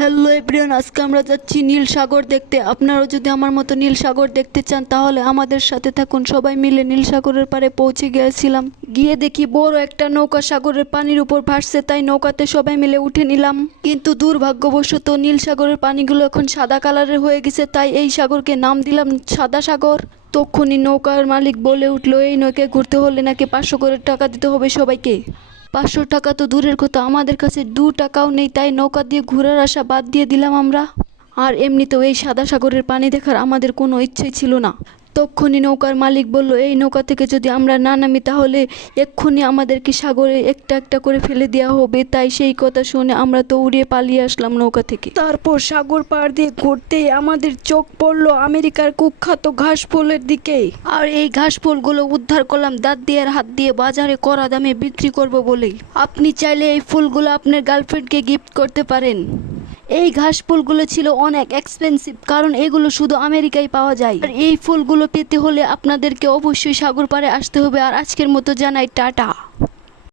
Hello everyone, আজকে আমরা যাচ্ছি নীল সাগর দেখতে। আপনারাও যদি আমার মতো নীল সাগর দেখতে চান তাহলে আমাদের সাথে থাকুন। সবাই মিলে নীল সাগরের পাড়ে পৌঁছে গিয়েছিলাম। গিয়ে দেখি বড় একটা নৌকা সাগরের পানির উপর ভাসছে, তাই নৌকাতে সবাই মিলে উঠে নিলাম। কিন্তু দুর্ভাগ্যবশত নীল সাগরের পানিগুলো এখন সাদা কালারের হয়ে গেছে, তাই এই সাগরকে নাম দিলাম সাদা সাগর। তখনই নৌকার মালিক বলে উঠলো, এই নৌকায় ঘুরতে হলে নাকি 500 করে টাকা দিতে হবে সবাইকে। 500 টাকা তো দূরের কথা, আমাদের কাছে 2 টাকাও নেই, তাই নৌকা দিয়ে ঘোরার আশা বাদ দিয়ে দিলাম আমরা। আর এমনিতেও এই সাদা সাগরের পানি দেখার আমাদের কোনো ইচ্ছেই ছিল না। তখনই নৌকার মালিক বলল, এই নৌকা থেকে যদি আমরা না নামি তাহলে এক্ষুনি আমাদেরকে সাগরে একটা একটা করে ফেলে দেওয়া হবে। তাই সেই কথা শুনে আমরা তো উড়িয়ে পালিয়ে আসলাম নৌকা থেকে। তারপর সাগর পাড় দিয়ে ঘুরতেই আমাদের চোখ পড়লো আমেরিকার কুখ্যাত ঘাসফুলের দিকে। আর এই ঘাসফুলগুলো উদ্ধার করলাম দাঁত দিয়ে আর হাত দিয়ে, বাজারে কড়া দামে বিক্রি করব বলেই। আপনি চাইলে এই ফুলগুলো আপনার গার্লফ্রেন্ডকে গিফট করতে পারেন। এই ঘাস ফুলগুলো ছিল অনেক এক্সপেন্সিভ, কারণ এগুলো শুধু আমেরিকায় পাওয়া যায়। আর এই ফুলগুলো পেতে হলে আপনাদেরকে অবশ্যই সাগর পাড়ে আসতে হবে। আর আজকের মতো জানাই টাটা।